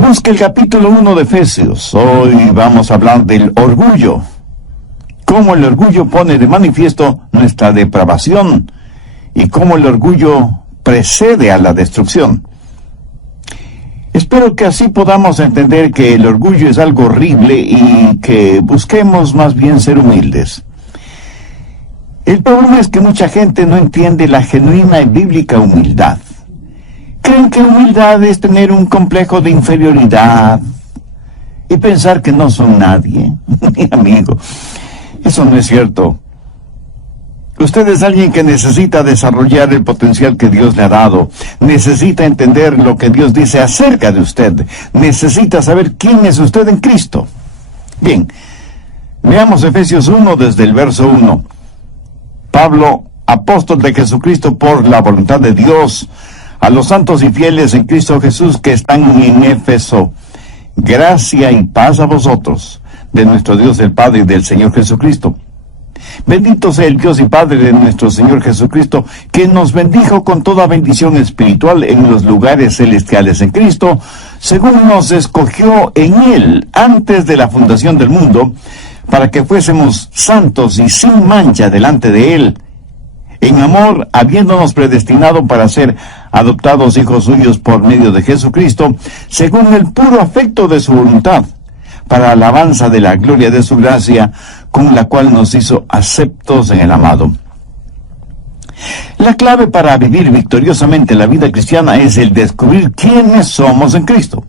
Busque el capítulo 1 de Efesios. Hoy vamos a hablar del orgullo. Cómo el orgullo pone de manifiesto nuestra depravación y cómo el orgullo precede a la destrucción. Espero que así podamos entender que el orgullo es algo horrible y que busquemos más bien ser humildes. El problema es que mucha gente no entiende la genuina y bíblica humildad. Creen que humildad es tener un complejo de inferioridad y pensar que no son nadie. Mi amigo, eso no es cierto. Usted es alguien que necesita desarrollar el potencial que Dios le ha dado. Necesita entender lo que Dios dice acerca de usted. Necesita saber quién es usted en Cristo. Bien, veamos Efesios 1 desde el verso 1. Pablo, apóstol de Jesucristo por la voluntad de Dios, a los santos y fieles en Cristo Jesús que están en Éfeso, gracia y paz a vosotros, de nuestro Dios el Padre y del Señor Jesucristo. Bendito sea el Dios y Padre de nuestro Señor Jesucristo, que nos bendijo con toda bendición espiritual en los lugares celestiales en Cristo, según nos escogió en Él antes de la fundación del mundo, para que fuésemos santos y sin mancha delante de Él, en amor, habiéndonos predestinado para ser adoptados hijos suyos por medio de Jesucristo, según el puro afecto de su voluntad, para alabanza de la gloria de su gracia, con la cual nos hizo aceptos en el amado. La clave para vivir victoriosamente la vida cristiana es el descubrir quiénes somos en Cristo.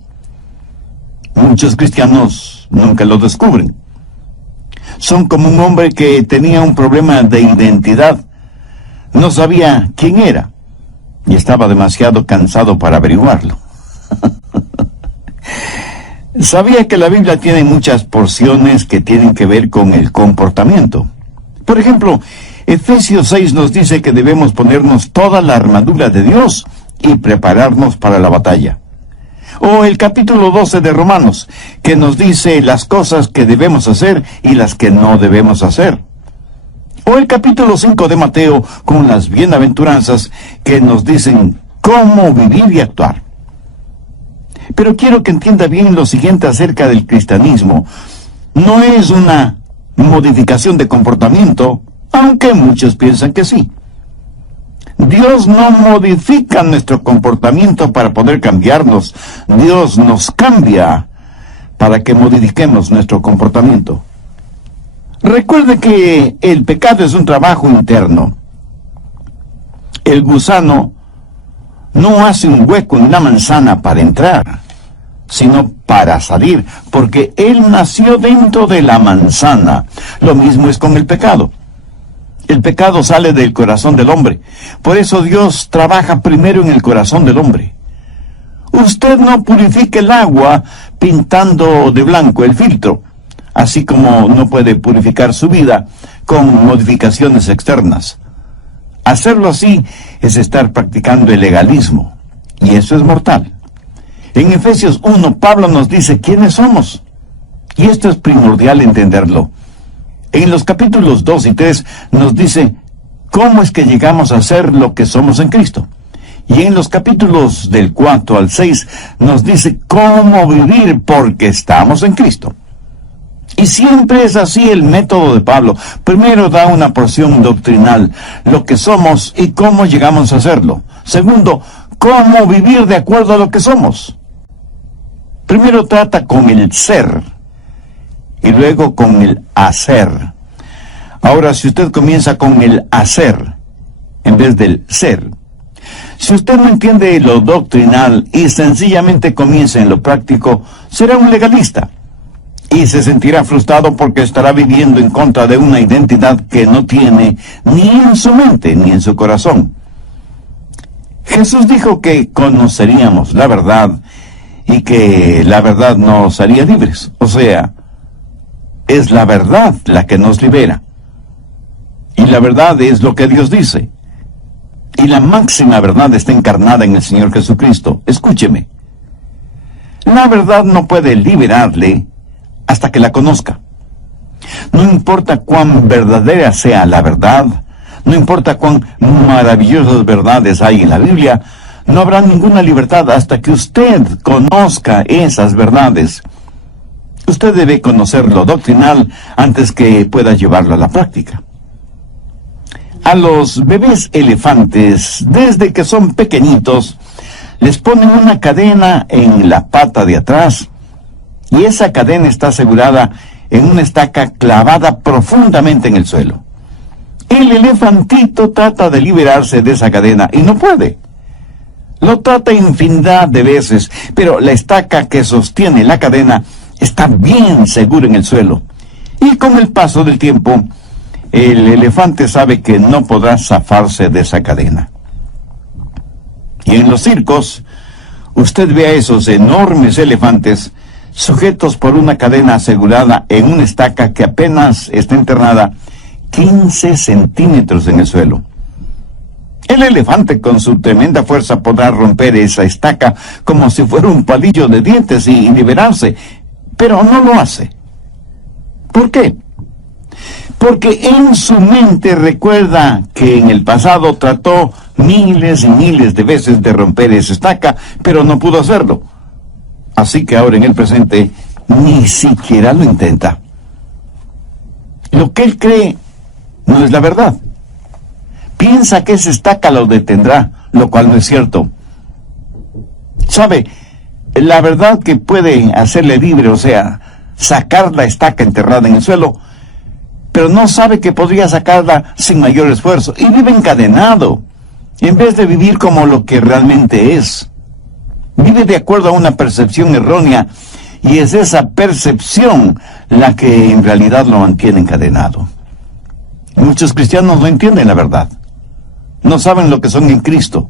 Muchos cristianos nunca lo descubren. Son como un hombre que tenía un problema de identidad. No sabía quién era y estaba demasiado cansado para averiguarlo. Sabía que la Biblia tiene muchas porciones que tienen que ver con el comportamiento. Por ejemplo, Efesios 6 nos dice que debemos ponernos toda la armadura de Dios y prepararnos para la batalla. O el capítulo 12 de Romanos, que nos dice las cosas que debemos hacer y las que no debemos hacer. O el capítulo 5 de Mateo, con las bienaventuranzas que nos dicen cómo vivir y actuar. Pero quiero que entienda bien lo siguiente acerca del cristianismo. No es una modificación de comportamiento, aunque muchos piensan que sí. Dios no modifica nuestro comportamiento para poder cambiarnos. Dios nos cambia para que modifiquemos nuestro comportamiento. Recuerde que el pecado es un trabajo interno. El gusano no hace un hueco en la manzana para entrar, sino para salir, porque él nació dentro de la manzana. Lo mismo es con el pecado. El pecado sale del corazón del hombre. Por eso Dios trabaja primero en el corazón del hombre. Usted no purifica el agua pintando de blanco el filtro, así como no puede purificar su vida con modificaciones externas. Hacerlo así es estar practicando el legalismo, y eso es mortal. En Efesios 1, Pablo nos dice quiénes somos, y esto es primordial entenderlo. En los capítulos 2 y 3 nos dice cómo es que llegamos a ser lo que somos en Cristo. Y en los capítulos del 4 al 6 nos dice cómo vivir porque estamos en Cristo. Y siempre es así el método de Pablo. Primero da una porción doctrinal, lo que somos y cómo llegamos a hacerlo. Segundo, cómo vivir de acuerdo a lo que somos. Primero trata con el ser y luego con el hacer. Ahora, si usted comienza con el hacer en vez del ser, si usted no entiende lo doctrinal y sencillamente comienza en lo práctico, será un legalista. Y se sentirá frustrado porque estará viviendo en contra de una identidad que no tiene ni en su mente ni en su corazón. Jesús dijo que conoceríamos la verdad y que la verdad nos haría libres. O sea, es la verdad la que nos libera. Y la verdad es lo que Dios dice. Y la máxima verdad está encarnada en el Señor Jesucristo. Escúcheme. La verdad no puede liberarle hasta que la conozca. No importa cuán verdadera sea la verdad, no importa cuán maravillosas verdades hay en la Biblia, No habrá ninguna libertad hasta que usted conozca esas verdades. Usted debe conocer lo doctrinal antes que pueda llevarlo a la práctica. A los bebés elefantes, desde que son pequeñitos, les ponen una cadena en la pata de atrás, y esa cadena está asegurada en una estaca clavada profundamente en el suelo. El elefantito trata de liberarse de esa cadena y no puede. Lo trata infinidad de veces, pero la estaca que sostiene la cadena está bien segura en el suelo. Y con el paso del tiempo, el elefante sabe que no podrá zafarse de esa cadena. Y en los circos, usted ve a esos enormes elefantes sujetos por una cadena asegurada en una estaca que apenas está enterrada 15 centímetros en el suelo. El elefante con su tremenda fuerza podrá romper esa estaca como si fuera un palillo de dientes y liberarse, pero no lo hace. ¿Por qué? Porque en su mente recuerda que en el pasado trató miles y miles de veces de romper esa estaca, pero no pudo hacerlo. Así que ahora en el presente ni siquiera lo intenta. Lo que él cree no es la verdad. Piensa que esa estaca lo detendrá, lo cual no es cierto. ¿Sabe? La verdad que puede hacerle libre, o sea, sacar la estaca enterrada en el suelo, pero no sabe que podría sacarla sin mayor esfuerzo, y vive encadenado, en vez de vivir como lo que realmente es. Vive de acuerdo a una percepción errónea, y es esa percepción la que en realidad lo mantiene encadenado. Muchos cristianos no entienden la verdad. No saben lo que son en Cristo.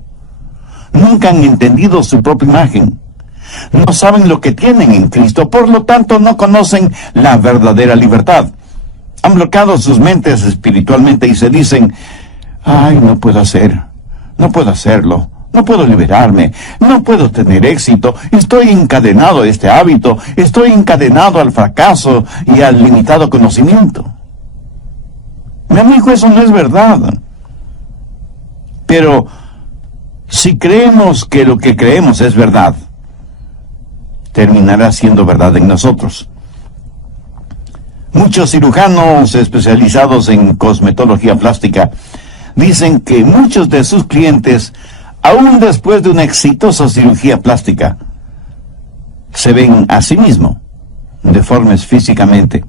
Nunca han entendido su propia imagen. No saben lo que tienen en Cristo, por lo tanto no conocen la verdadera libertad. Han bloqueado sus mentes espiritualmente y se dicen: ay, no puedo hacerlo, no puedo liberarme, no puedo tener éxito, estoy encadenado a este hábito, estoy encadenado al fracaso y al limitado conocimiento. Mi amigo, eso no es verdad. Pero si creemos que lo que creemos es verdad, terminará siendo verdad en nosotros. Muchos cirujanos especializados en cosmetología plástica dicen que muchos de sus clientes, aún después de una exitosa cirugía plástica, se ven a sí mismos deformes físicamente.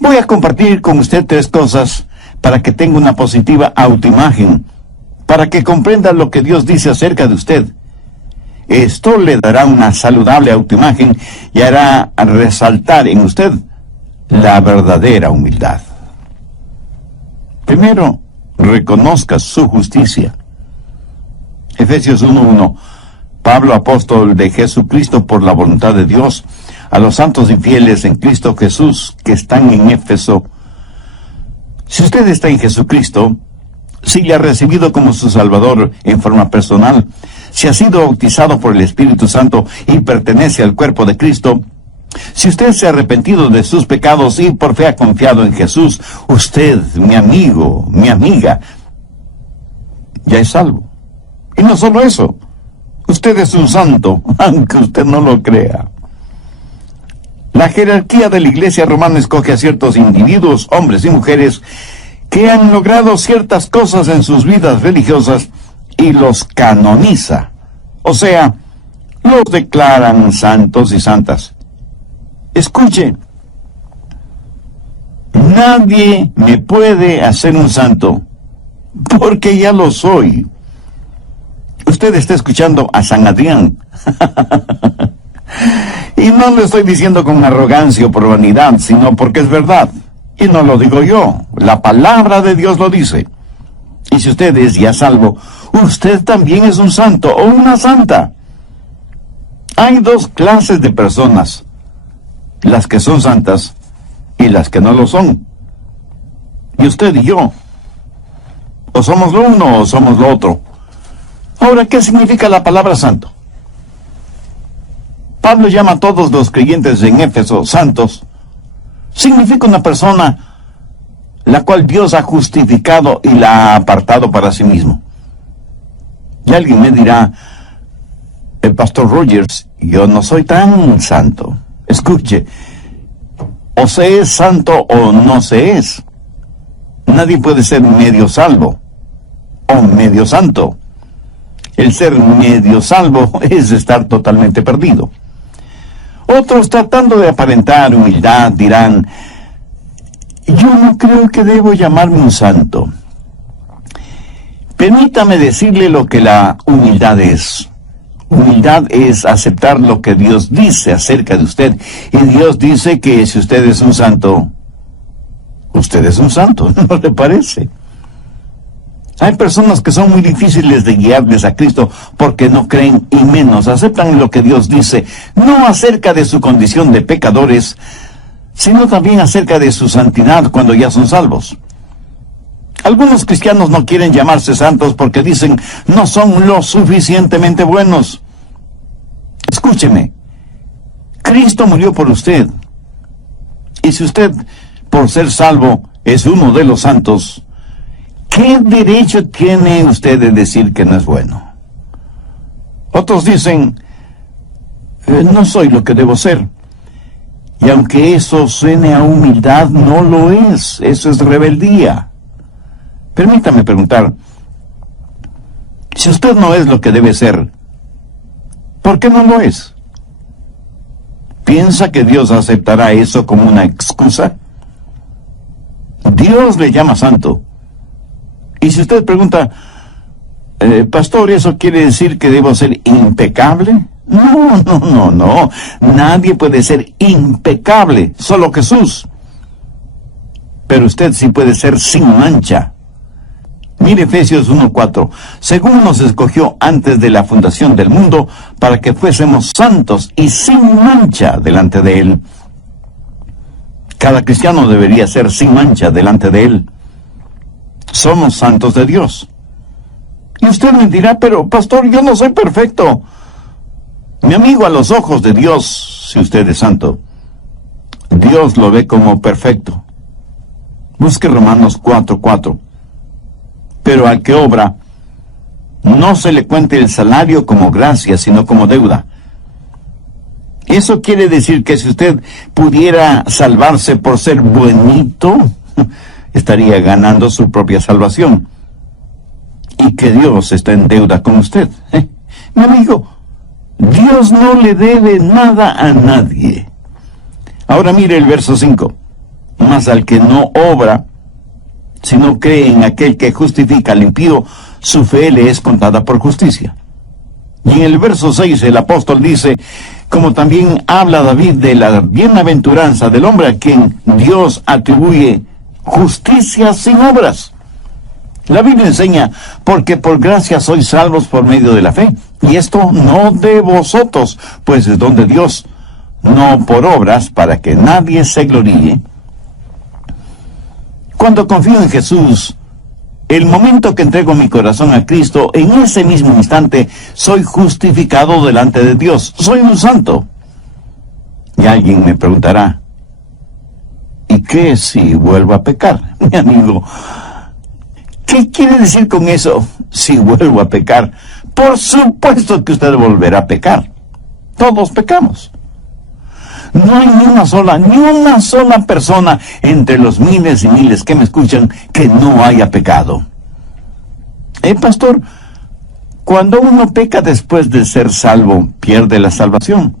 Voy a compartir con usted 3 cosas para que tenga una positiva autoimagen, para que comprenda lo que Dios dice acerca de usted. Esto le dará una saludable autoimagen y hará resaltar en usted la verdadera humildad. Primero, reconozca su justicia. Efesios 1:1. Pablo, apóstol de Jesucristo por la voluntad de Dios, a los santos y fieles en Cristo Jesús que están en Éfeso. Si usted está en Jesucristo, si le ha recibido como su Salvador en forma personal, si ha sido bautizado por el Espíritu Santo y pertenece al cuerpo de Cristo, si usted se ha arrepentido de sus pecados y por fe ha confiado en Jesús, usted, mi amigo, mi amiga, ya es salvo. Y no solo eso, usted es un santo, aunque usted no lo crea. La jerarquía de la Iglesia romana escoge a ciertos individuos, hombres y mujeres, que han logrado ciertas cosas en sus vidas religiosas y los canoniza. O sea, los declaran santos y santas. Escuche, nadie me puede hacer un santo, porque ya lo soy. Usted está escuchando a San Adrián. Y no lo estoy diciendo con arrogancia o por vanidad, sino porque es verdad. Y no lo digo yo, la palabra de Dios lo dice. Y si usted es ya salvo, usted también es un santo o una santa. Hay 2 clases de personas: las que son santas y las que no lo son. Y usted y yo, o somos lo uno o somos lo otro. Ahora, ¿qué significa la palabra santo? Pablo llama a todos los creyentes en Éfeso santos. Significa una persona la cual Dios ha justificado y la ha apartado para sí mismo. Y alguien me dirá, el pastor Rogers, yo no soy tan santo. Escuche, o se es santo o no se es. Nadie puede ser medio salvo o medio santo. El ser medio salvo es estar totalmente perdido. Otros, tratando de aparentar humildad, dirán, yo no creo que debo llamarme un santo. Permítame decirle lo que la humildad es. Humildad es aceptar lo que Dios dice acerca de usted. Y Dios dice que si usted es un santo, usted es un santo, ¿no le parece? Hay personas que son muy difíciles de guiarles a Cristo porque no creen y menos aceptan lo que Dios dice, no acerca de su condición de pecadores, sino también acerca de su santidad cuando ya son salvos. Algunos cristianos no quieren llamarse santos porque dicen, no son lo suficientemente buenos. Escúcheme, Cristo murió por usted. Y si usted, por ser salvo, es uno de los santos, ¿qué derecho tiene usted de decir que no es bueno? Otros dicen, no soy lo que debo ser. Y aunque eso suene a humildad, no lo es. Eso es rebeldía. Permítame preguntar, si usted no es lo que debe ser, ¿por qué no lo es? ¿Piensa que Dios aceptará eso como una excusa? Dios le llama santo. Y si usted pregunta, pastor, ¿eso quiere decir que debo ser impecable? No. Nadie puede ser impecable, solo Jesús. Pero usted sí puede ser sin mancha. Mire Efesios 1:4, según nos escogió antes de la fundación del mundo, para que fuésemos santos y sin mancha delante de Él. Cada cristiano debería ser sin mancha delante de Él. Somos santos de Dios. Y usted me dirá, pero pastor, yo no soy perfecto. Mi amigo, a los ojos de Dios, si usted es santo, Dios lo ve como perfecto. Busque Romanos 4:4. Pero al que obra, no se le cuente el salario como gracia, sino como deuda. Eso quiere decir que si usted pudiera salvarse por ser buenito, estaría ganando su propia salvación. Y que Dios está en deuda con usted. Mi amigo, Dios no le debe nada a nadie. Ahora mire el verso 5. Mas al que no obra, si no cree en aquel que justifica al impío, su fe le es contada por justicia. Y en el verso 6 el apóstol dice, como también habla David de la bienaventuranza del hombre a quien Dios atribuye justicia sin obras. La Biblia enseña, porque por gracia sois salvos por medio de la fe, y esto no de vosotros, pues es don de Dios, no por obras, para que nadie se gloríe. Cuando confío en Jesús, el momento que entrego mi corazón a Cristo, en ese mismo instante soy justificado delante de Dios. Soy un santo. Y alguien me preguntará, ¿y qué si vuelvo a pecar? Mi amigo, ¿qué quiere decir con eso, si vuelvo a pecar? Por supuesto que usted volverá a pecar. Todos pecamos. No hay ni una sola persona entre los miles y miles que me escuchan que no haya pecado. Pastor, cuando uno peca después de ser salvo, pierde la salvación.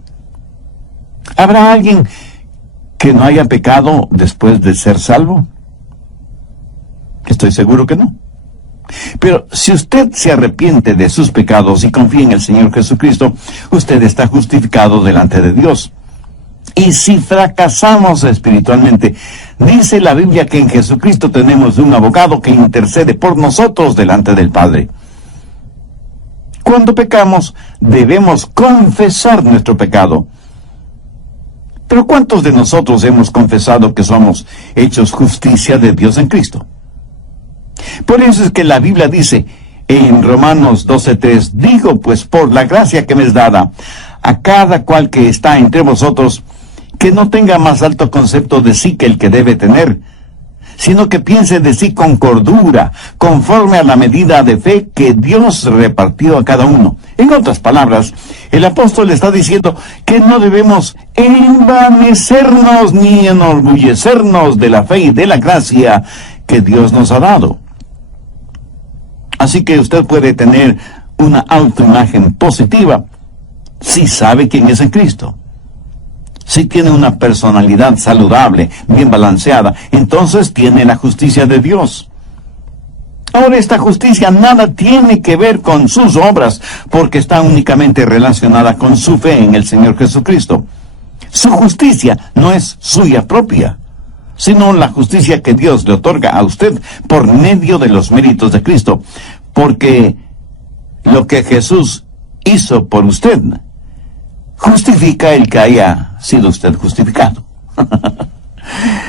¿Habrá alguien que no haya pecado después de ser salvo? Estoy seguro que no. Pero si usted se arrepiente de sus pecados y confía en el Señor Jesucristo, usted está justificado delante de Dios. Y si fracasamos espiritualmente, dice la Biblia que en Jesucristo tenemos un abogado que intercede por nosotros delante del Padre. Cuando pecamos, debemos confesar nuestro pecado. Pero ¿cuántos de nosotros hemos confesado que somos hechos justicia de Dios en Cristo? Por eso es que la Biblia dice en Romanos 12:3, digo pues por la gracia que me es dada a cada cual que está entre vosotros, que no tenga más alto concepto de sí que el que debe tener, sino que piense de sí con cordura, conforme a la medida de fe que Dios repartió a cada uno. En otras palabras, el apóstol está diciendo que no debemos envanecernos ni enorgullecernos de la fe y de la gracia que Dios nos ha dado. Así que usted puede tener una autoimagen positiva si sabe quién es en Cristo. Si tiene una personalidad saludable, bien balanceada, entonces tiene la justicia de Dios. Ahora, esta justicia nada tiene que ver con sus obras, porque está únicamente relacionada con su fe en el Señor Jesucristo. Su justicia no es suya propia, sino la justicia que Dios le otorga a usted por medio de los méritos de Cristo, porque lo que Jesús hizo por usted justifica el que haya sido usted justificado.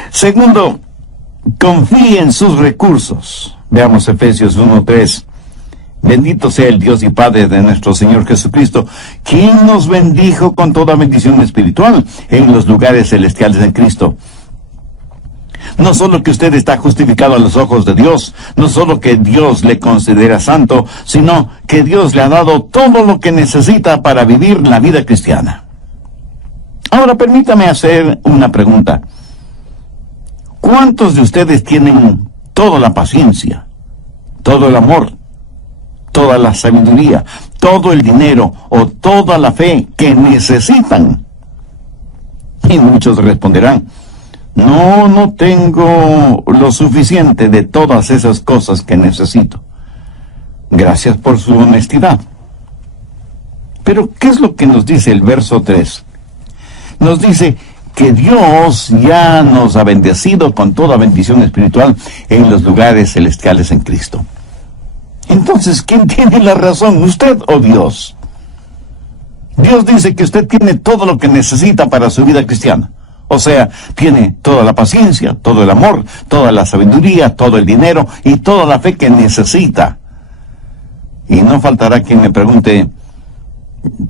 Segundo, confíe en sus recursos. Veamos Efesios 1:3. Bendito sea el Dios y Padre de nuestro Señor Jesucristo, quien nos bendijo con toda bendición espiritual en los lugares celestiales en Cristo. No solo que usted está justificado a los ojos de Dios, no solo que Dios le considera santo, sino que Dios le ha dado todo lo que necesita para vivir la vida cristiana. Ahora permítame hacer una pregunta. ¿Cuántos de ustedes tienen toda la paciencia, todo el amor, toda la sabiduría, todo el dinero o toda la fe que necesitan? Y muchos responderán: no tengo lo suficiente de todas esas cosas que necesito. Gracias por su honestidad. Pero, ¿qué es lo que nos dice el verso 3? Nos dice que Dios ya nos ha bendecido con toda bendición espiritual en los lugares celestiales en Cristo. Entonces, ¿quién tiene la razón, usted o Dios? Dios dice que usted tiene todo lo que necesita para su vida cristiana. O sea, tiene toda la paciencia, todo el amor, toda la sabiduría, todo el dinero y toda la fe que necesita. Y no faltará quien me pregunte: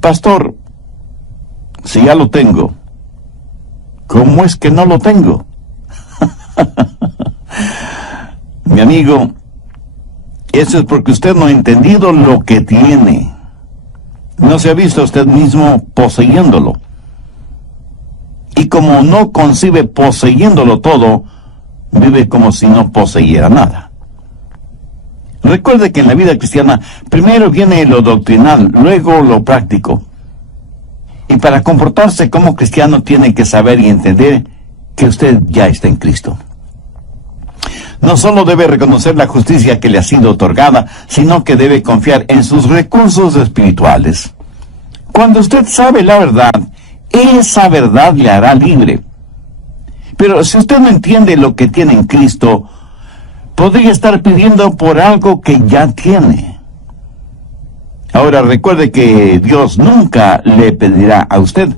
pastor, si ya lo tengo, ¿cómo es que no lo tengo? Mi amigo, eso es porque usted no ha entendido lo que tiene. No se ha visto a usted mismo poseyéndolo. Y como no concibe poseyéndolo todo, vive como si no poseyera nada. Recuerde que en la vida cristiana primero viene lo doctrinal, luego lo práctico. Y para comportarse como cristiano tiene que saber y entender que usted ya está en Cristo. No solo debe reconocer la justicia que le ha sido otorgada, sino que debe confiar en sus recursos espirituales. Cuando usted sabe la verdad, esa verdad le hará libre. Pero si usted no entiende lo que tiene en Cristo, podría estar pidiendo por algo que ya tiene. Ahora recuerde que Dios nunca le pedirá a usted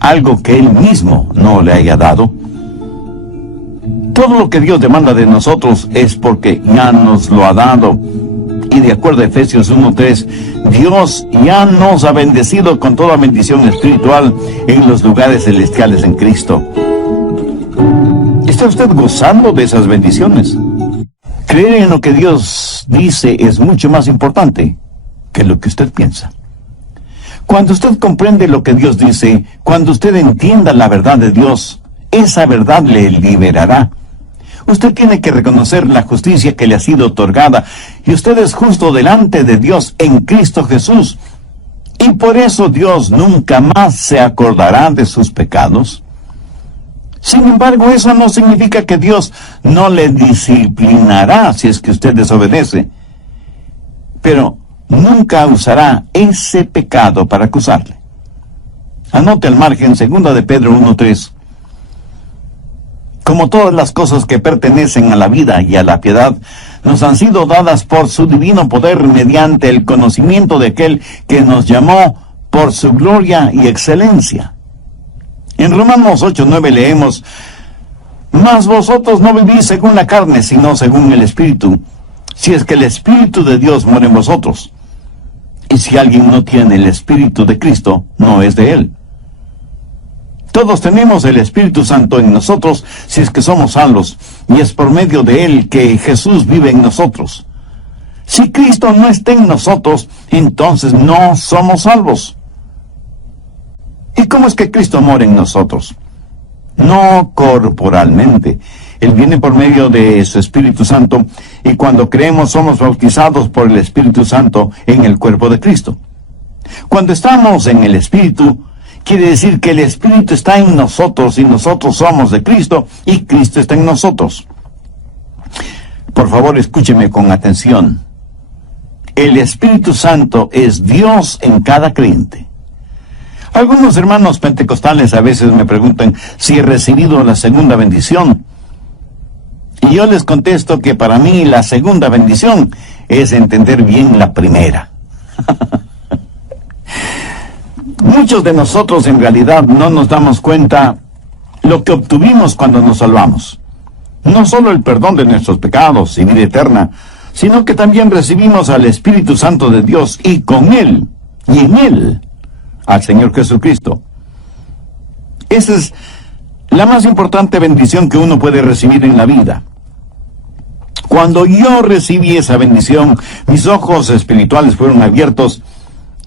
algo que Él mismo no le haya dado. Todo lo que Dios demanda de nosotros es porque ya nos lo ha dado. Y de acuerdo a Efesios 1:3, Dios ya nos ha bendecido con toda bendición espiritual en los lugares celestiales en Cristo. ¿Está usted gozando de esas bendiciones? Creer en lo que Dios dice es mucho más importante que lo que usted piensa. Cuando usted comprende lo que Dios dice, cuando usted entienda la verdad de Dios, esa verdad le liberará. Usted tiene que reconocer la justicia que le ha sido otorgada, y usted es justo delante de Dios en Cristo Jesús. Y por eso Dios nunca más se acordará de sus pecados. Sin embargo, eso no significa que Dios no le disciplinará si es que usted desobedece. Pero nunca usará ese pecado para acusarle. Anote al margen 2 de Pedro 1:3. Como todas las cosas que pertenecen a la vida y a la piedad, nos han sido dadas por su divino poder mediante el conocimiento de aquel que nos llamó por su gloria y excelencia. En Romanos 8:9 leemos: mas vosotros no vivís según la carne, sino según el Espíritu, si es que el Espíritu de Dios mora en vosotros. Y si alguien no tiene el Espíritu de Cristo, no es de Él. Todos tenemos el Espíritu Santo en nosotros si es que somos salvos, y es por medio de Él que Jesús vive en nosotros. Si Cristo no está en nosotros, entonces no somos salvos. ¿Y cómo es que Cristo mora en nosotros? No corporalmente. Él viene por medio de su Espíritu Santo, y cuando creemos somos bautizados por el Espíritu Santo en el cuerpo de Cristo. Cuando estamos en el Espíritu, quiere decir que el Espíritu está en nosotros y nosotros somos de Cristo y Cristo está en nosotros. Por favor, escúcheme con atención. El Espíritu Santo es Dios en cada creyente. Algunos hermanos pentecostales a veces me preguntan si he recibido la segunda bendición. Y yo les contesto que para mí la segunda bendición es entender bien la primera. Muchos de nosotros en realidad no nos damos cuenta lo que obtuvimos cuando nos salvamos. No solo el perdón de nuestros pecados y vida eterna, sino que también recibimos al Espíritu Santo de Dios y con Él, y en Él, al Señor Jesucristo. Esa es la más importante bendición que uno puede recibir en la vida. Cuando yo recibí esa bendición, mis ojos espirituales fueron abiertos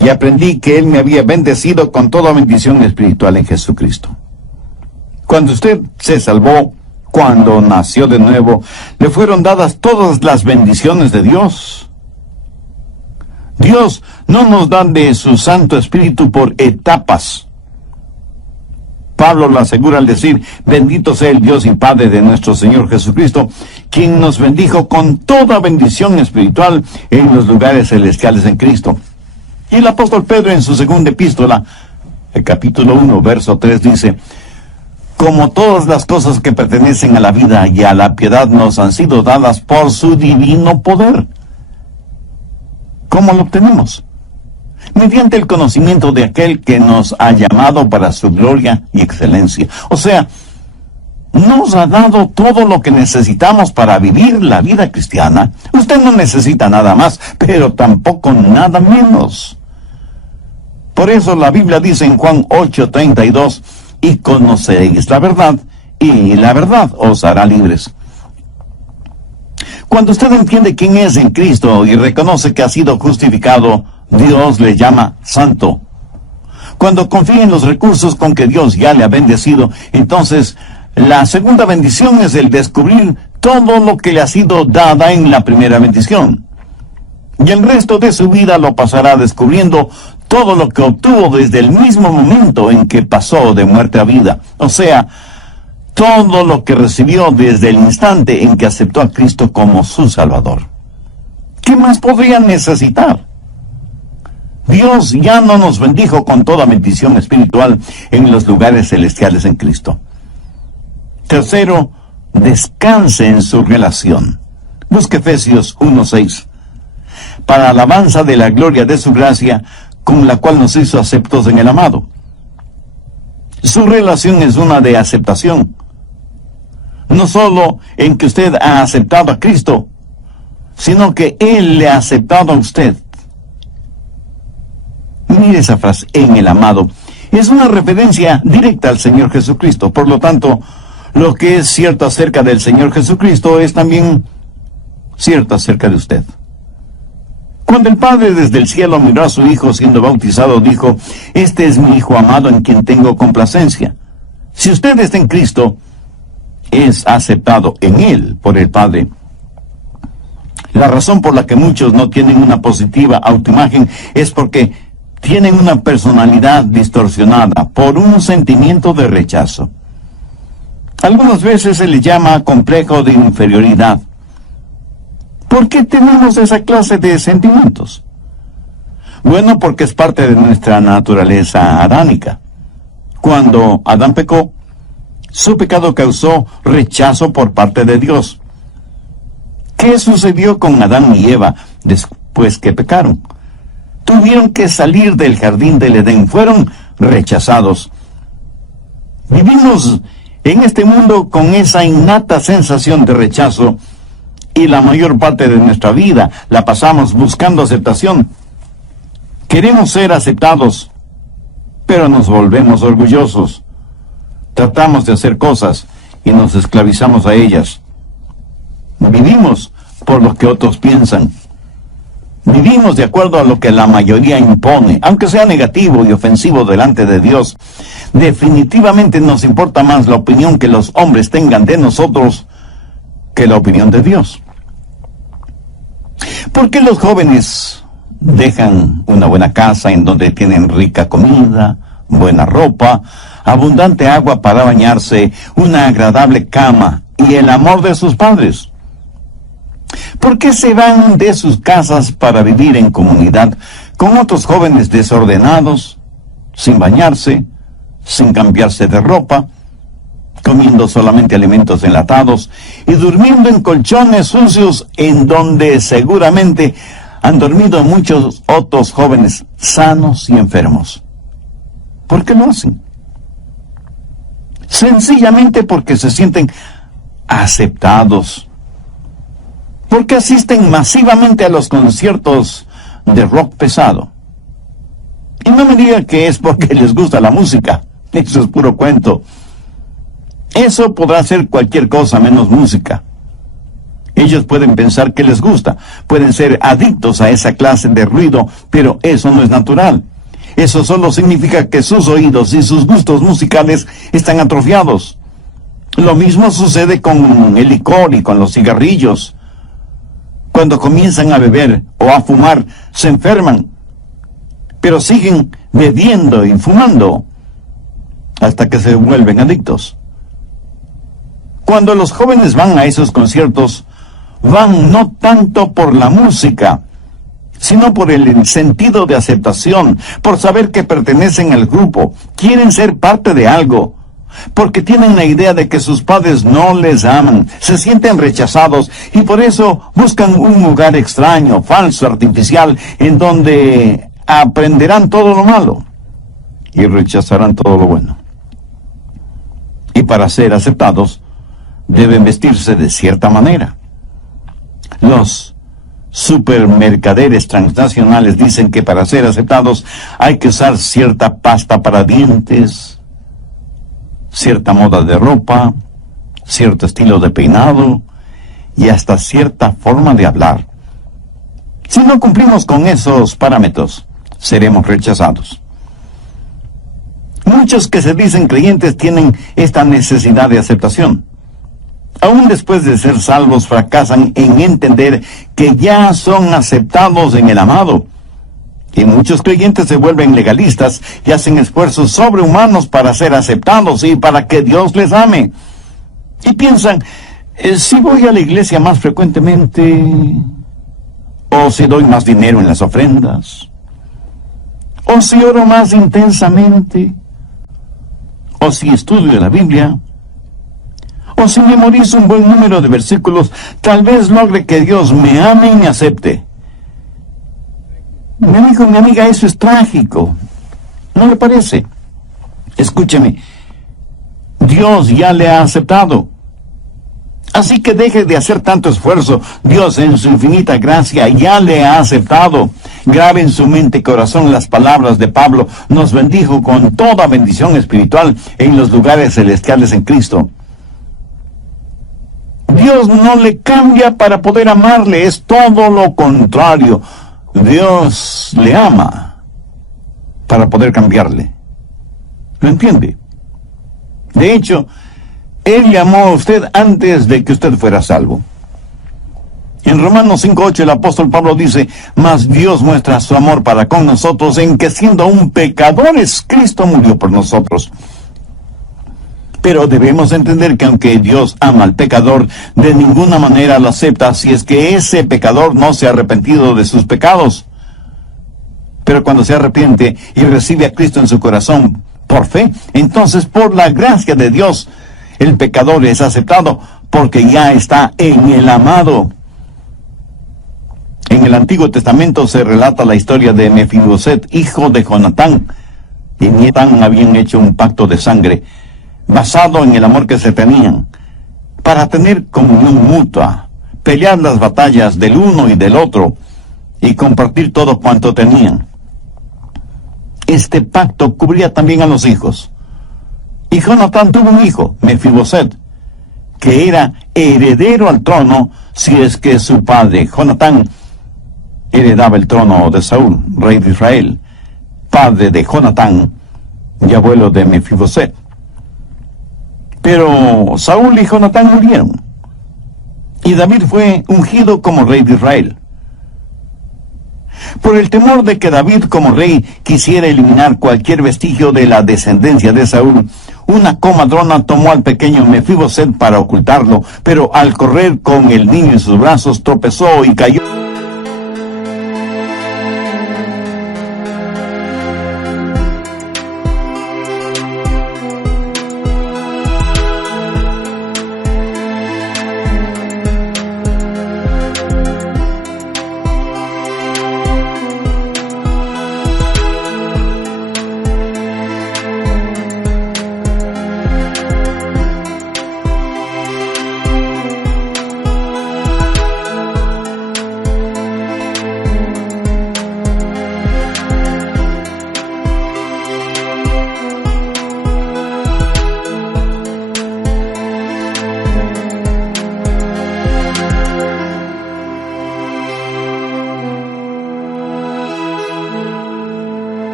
y aprendí que Él me había bendecido con toda bendición espiritual en Jesucristo. Cuando usted se salvó, cuando nació de nuevo, le fueron dadas todas las bendiciones de Dios. Dios no nos da de su Santo Espíritu por etapas. Pablo lo asegura al decir: bendito sea el Dios y Padre de nuestro Señor Jesucristo, quien nos bendijo con toda bendición espiritual en los lugares celestiales en Cristo. Y el apóstol Pedro en su segunda epístola, el capítulo 1, verso 3 dice: como todas las cosas que pertenecen a la vida y a la piedad nos han sido dadas por su divino poder. ¿Cómo lo obtenemos? Mediante el conocimiento de aquel que nos ha llamado para su gloria y excelencia. O sea, nos ha dado todo lo que necesitamos para vivir la vida cristiana. Usted no necesita nada más, pero tampoco nada menos. Por eso la Biblia dice en Juan 8:32, y conoceréis la verdad, y la verdad os hará libres. Cuando usted entiende quién es en Cristo y reconoce que ha sido justificado, Dios le llama santo. Cuando confía en los recursos con que Dios ya le ha bendecido, entonces la segunda bendición es el descubrir todo lo que le ha sido dada en la primera bendición. Y el resto de su vida lo pasará descubriendo todo lo que obtuvo desde el mismo momento en que pasó de muerte a vida. O sea, todo lo que recibió desde el instante en que aceptó a Cristo como su Salvador. ¿Qué más podría necesitar? Dios ya no nos bendijo con toda bendición espiritual en los lugares celestiales en Cristo. Tercero, descanse en su relación. Busque Efesios 1:6. Para alabanza de la gloria de su gracia, con la cual nos hizo aceptos en el amado. Su relación es una de aceptación. No solo en que usted ha aceptado a Cristo, sino que Él le ha aceptado a usted. Mire esa frase, en el amado. Es una referencia directa al Señor Jesucristo. Por lo tanto, lo que es cierto acerca del Señor Jesucristo es también cierto acerca de usted. Cuando el Padre desde el cielo miró a su Hijo siendo bautizado, dijo: este es mi Hijo amado en quien tengo complacencia. Si usted está en Cristo, es aceptado en Él por el Padre. La razón por la que muchos no tienen una positiva autoimagen es porque tienen una personalidad distorsionada por un sentimiento de rechazo. Algunas veces se le llama complejo de inferioridad. ¿Por qué tenemos esa clase de sentimientos? Bueno, porque es parte de nuestra naturaleza adánica. Cuando Adán pecó, su pecado causó rechazo por parte de Dios. ¿Qué sucedió con Adán y Eva después que pecaron? Tuvieron que salir del jardín del Edén, fueron rechazados. Vivimos en este mundo con esa innata sensación de rechazo, y la mayor parte de nuestra vida la pasamos buscando aceptación. Queremos ser aceptados, pero nos volvemos orgullosos. Tratamos de hacer cosas y nos esclavizamos a ellas. Vivimos por lo que otros piensan. Vivimos de acuerdo a lo que la mayoría impone, aunque sea negativo y ofensivo delante de Dios. Definitivamente nos importa más la opinión que los hombres tengan de nosotros que la opinión de Dios. ¿Por qué los jóvenes dejan una buena casa en donde tienen rica comida, buena ropa, abundante agua para bañarse, una agradable cama y el amor de sus padres? ¿Por qué se van de sus casas para vivir en comunidad con otros jóvenes desordenados, sin bañarse, sin cambiarse de ropa, comiendo solamente alimentos enlatados y durmiendo en colchones sucios en donde seguramente han dormido muchos otros jóvenes sanos y enfermos? ¿Por qué lo hacen? Sencillamente porque se sienten aceptados. Porque asisten masivamente a los conciertos de rock pesado. Y no me digan que es porque les gusta la música. Eso es puro cuento. Eso podrá ser cualquier cosa menos música. Ellos pueden pensar que les gusta, pueden ser adictos a esa clase de ruido, pero eso no es natural. Eso solo significa que sus oídos y sus gustos musicales están atrofiados. Lo mismo sucede con el licor y con los cigarrillos. Cuando comienzan a beber o a fumar, se enferman, pero siguen bebiendo y fumando hasta que se vuelven adictos. Cuando los jóvenes van a esos conciertos, van no tanto por la música, sino por el sentido de aceptación, por saber que pertenecen al grupo, quieren ser parte de algo, porque tienen la idea de que sus padres no les aman, se sienten rechazados y por eso buscan un lugar extraño, falso, artificial, en donde aprenderán todo lo malo y rechazarán todo lo bueno. Y para ser aceptados, deben vestirse de cierta manera. Los supermercaderes transnacionales dicen que para ser aceptados hay que usar cierta pasta para dientes, cierta moda de ropa, cierto estilo de peinado y hasta cierta forma de hablar. Si no cumplimos con esos parámetros, seremos rechazados. Muchos que se dicen creyentes tienen esta necesidad de aceptación. Aún después de ser salvos, fracasan en entender que ya son aceptados en el amado. Y muchos creyentes se vuelven legalistas y hacen esfuerzos sobrehumanos para ser aceptados y para que Dios les ame. Y piensan, si voy a la iglesia más frecuentemente, o si doy más dinero en las ofrendas, o si oro más intensamente, o si estudio la Biblia, o si memorizo un buen número de versículos, tal vez logre que Dios me ame y me acepte. Mi amigo, mi amiga, eso es trágico. ¿No le parece? Escúcheme. Dios ya le ha aceptado. Así que deje de hacer tanto esfuerzo. Dios en su infinita gracia ya le ha aceptado. Grabe en su mente y corazón las palabras de Pablo. Nos bendijo con toda bendición espiritual en los lugares celestiales en Cristo. Dios no le cambia para poder amarle, es todo lo contrario. Dios le ama para poder cambiarle. ¿Lo entiende? De hecho, Él le amó a usted antes de que usted fuera salvo. En Romanos 5:8 el apóstol Pablo dice, mas Dios muestra su amor para con nosotros en que siendo aún pecadores, Cristo murió por nosotros. Pero debemos entender que aunque Dios ama al pecador, de ninguna manera lo acepta si es que ese pecador no se ha arrepentido de sus pecados. Pero cuando se arrepiente y recibe a Cristo en su corazón por fe, entonces por la gracia de Dios, el pecador es aceptado porque ya está en el amado. En el Antiguo Testamento se relata la historia de Mefiboset, hijo de Jonatán. Y Jonatán habían hecho un pacto de sangre basado en el amor que se tenían, para tener comunión mutua, pelear las batallas del uno y del otro, y compartir todo cuanto tenían. Este pacto cubría también a los hijos. Y Jonatán tuvo un hijo, Mefiboset, que era heredero al trono si es que su padre, Jonatán, heredaba el trono de Saúl, rey de Israel, padre de Jonatán y abuelo de Mefiboset. Pero Saúl y Jonatán murieron, y David fue ungido como rey de Israel. Por el temor de que David como rey quisiera eliminar cualquier vestigio de la descendencia de Saúl, una comadrona tomó al pequeño Mefiboset para ocultarlo, pero al correr con el niño en sus brazos tropezó y cayó.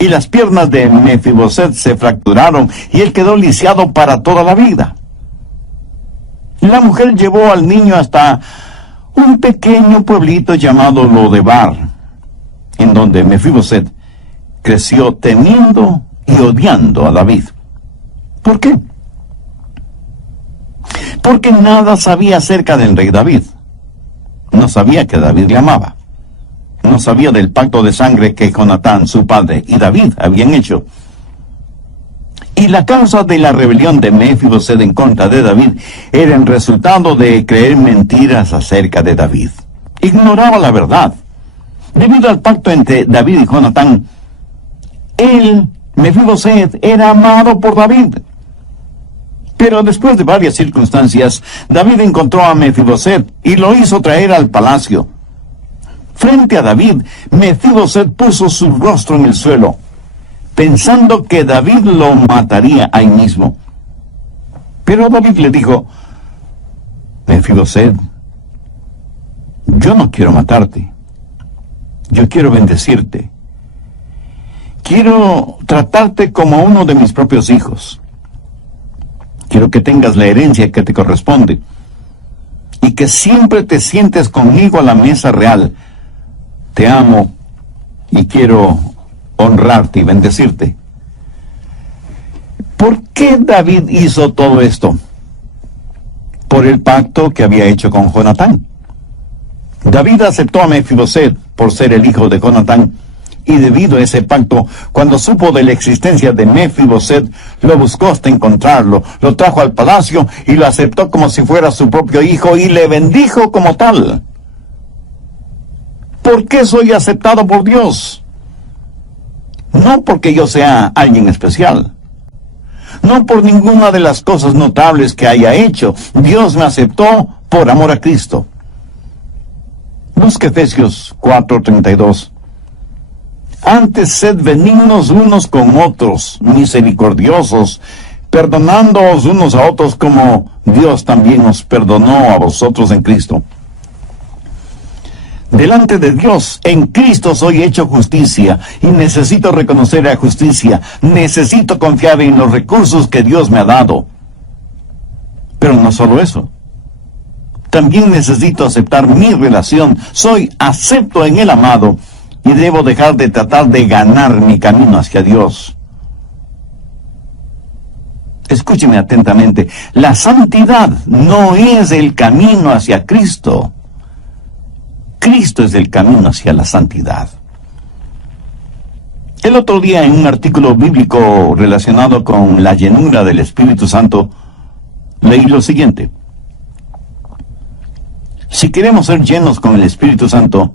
Y las piernas de Mefiboset se fracturaron y él quedó lisiado para toda la vida. La mujer llevó al niño hasta un pequeño pueblito llamado Lodebar, en donde Mefiboset creció temiendo y odiando a David. ¿Por qué? Porque nada sabía acerca del rey David. No sabía que David le amaba. No sabía del pacto de sangre que Jonatán, su padre, y David habían hecho. Y la causa de la rebelión de Mefiboset en contra de David era el resultado de creer mentiras acerca de David. Ignoraba la verdad. Debido al pacto entre David y Jonatán, Mefiboset, era amado por David. Pero después de varias circunstancias, David encontró a Mefiboset y lo hizo traer al palacio. Frente a David, Mefiboset puso su rostro en el suelo, pensando que David lo mataría ahí mismo. Pero David le dijo: Mefiboset, yo no quiero matarte. Yo quiero bendecirte. Quiero tratarte como uno de mis propios hijos. Quiero que tengas la herencia que te corresponde y que siempre te sientes conmigo a la mesa real. Te amo y quiero honrarte y bendecirte. ¿Por qué David hizo todo esto? Por el pacto que había hecho con Jonatán. David aceptó a Mefiboset por ser el hijo de Jonatán, y debido a ese pacto, cuando supo de la existencia de Mefiboset, lo buscó hasta encontrarlo, lo trajo al palacio y lo aceptó como si fuera su propio hijo y le bendijo como tal. ¿Por qué soy aceptado por Dios? No porque yo sea alguien especial. No por ninguna de las cosas notables que haya hecho. Dios me aceptó por amor a Cristo. Busque Efesios 4:32. Antes sed benignos unos con otros, misericordiosos, perdonándoos unos a otros como Dios también os perdonó a vosotros en Cristo. Delante de Dios, en Cristo soy hecho justicia, y necesito reconocer la justicia, necesito confiar en los recursos que Dios me ha dado. Pero no solo eso. También necesito aceptar mi relación, soy acepto en el amado, y debo dejar de tratar de ganar mi camino hacia Dios. Escúcheme atentamente, la santidad no es el camino hacia Cristo. Cristo es el camino hacia la santidad. El otro día, en un artículo bíblico relacionado con la llenura del Espíritu Santo, leí lo siguiente: si queremos ser llenos con el Espíritu Santo,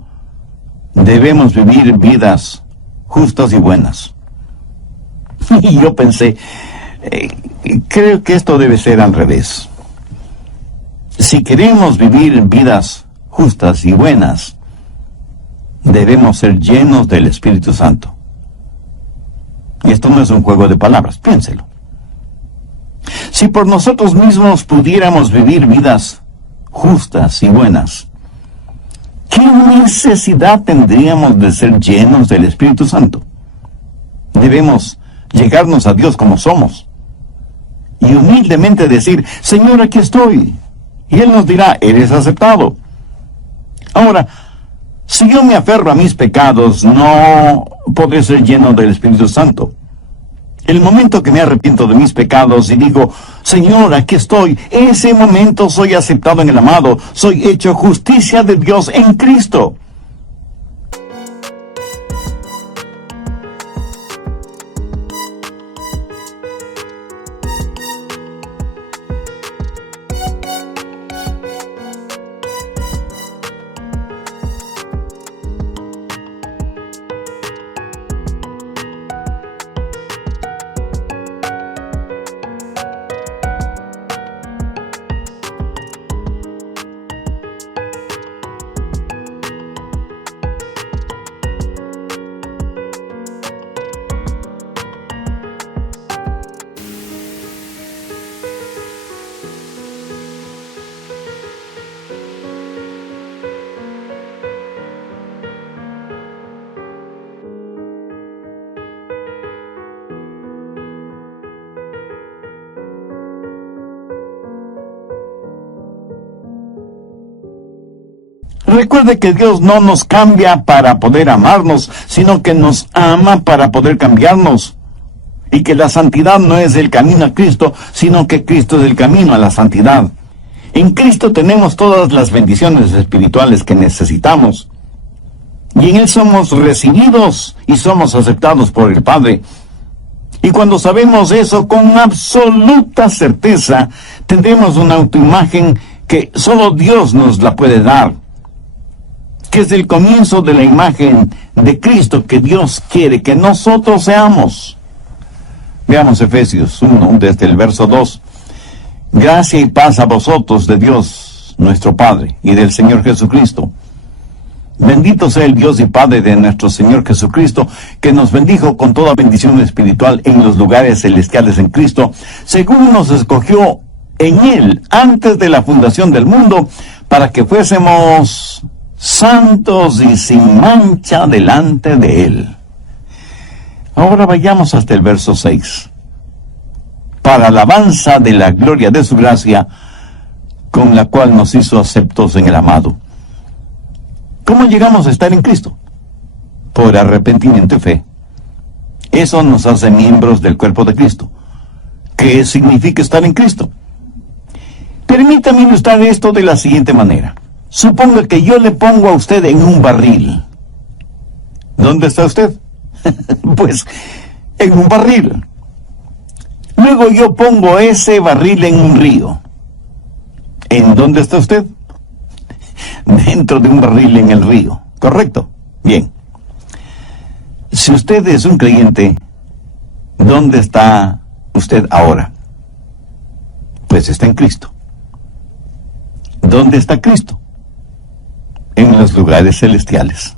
debemos vivir vidas justas y buenas. Y yo pensé, creo que esto debe ser al revés. Si queremos vivir vidas justas y buenas, debemos ser llenos del Espíritu Santo. Y esto no es un juego de palabras, piénselo. Si por nosotros mismos pudiéramos vivir vidas justas y buenas, ¿qué necesidad tendríamos de ser llenos del Espíritu Santo? Debemos llegarnos a Dios como somos y humildemente decir, Señor, aquí estoy. Y Él nos dirá, eres aceptado. Ahora, si yo me aferro a mis pecados, no podré ser lleno del Espíritu Santo. El momento que me arrepiento de mis pecados y digo, Señor, aquí estoy, ese momento soy aceptado en el amado, soy hecho justicia de Dios en Cristo. Recuerde que Dios no nos cambia para poder amarnos, sino que nos ama para poder cambiarnos. Y que la santidad no es el camino a Cristo, sino que Cristo es el camino a la santidad. En Cristo tenemos todas las bendiciones espirituales que necesitamos. Y en Él somos recibidos y somos aceptados por el Padre. Y cuando sabemos eso con absoluta certeza, tendremos una autoimagen que solo Dios nos la puede dar, que es el comienzo de la imagen de Cristo que Dios quiere que nosotros seamos. Veamos Efesios 1, desde el verso 2. Gracia y paz a vosotros de Dios, nuestro Padre, y del Señor Jesucristo. Bendito sea el Dios y Padre de nuestro Señor Jesucristo, que nos bendijo con toda bendición espiritual en los lugares celestiales en Cristo, según nos escogió en Él antes de la fundación del mundo, para que fuésemos santos y sin mancha delante de Él. Ahora vayamos hasta el verso 6. Para alabanza de la gloria de su gracia, con la cual nos hizo aceptos en el amado. ¿Cómo llegamos a estar en Cristo? Por arrepentimiento y fe. Eso nos hace miembros del cuerpo de Cristo. ¿Qué significa estar en Cristo? Permítame ilustrar esto de la siguiente manera. Suponga que yo le pongo a usted en un barril. ¿Dónde está usted? Pues en un barril. Luego yo pongo ese barril en un río. ¿En dónde está usted? Dentro de un barril en el río. ¿Correcto? Bien. Si usted es un creyente, ¿dónde está usted ahora? Pues está en Cristo. ¿Dónde está Cristo? En los lugares celestiales.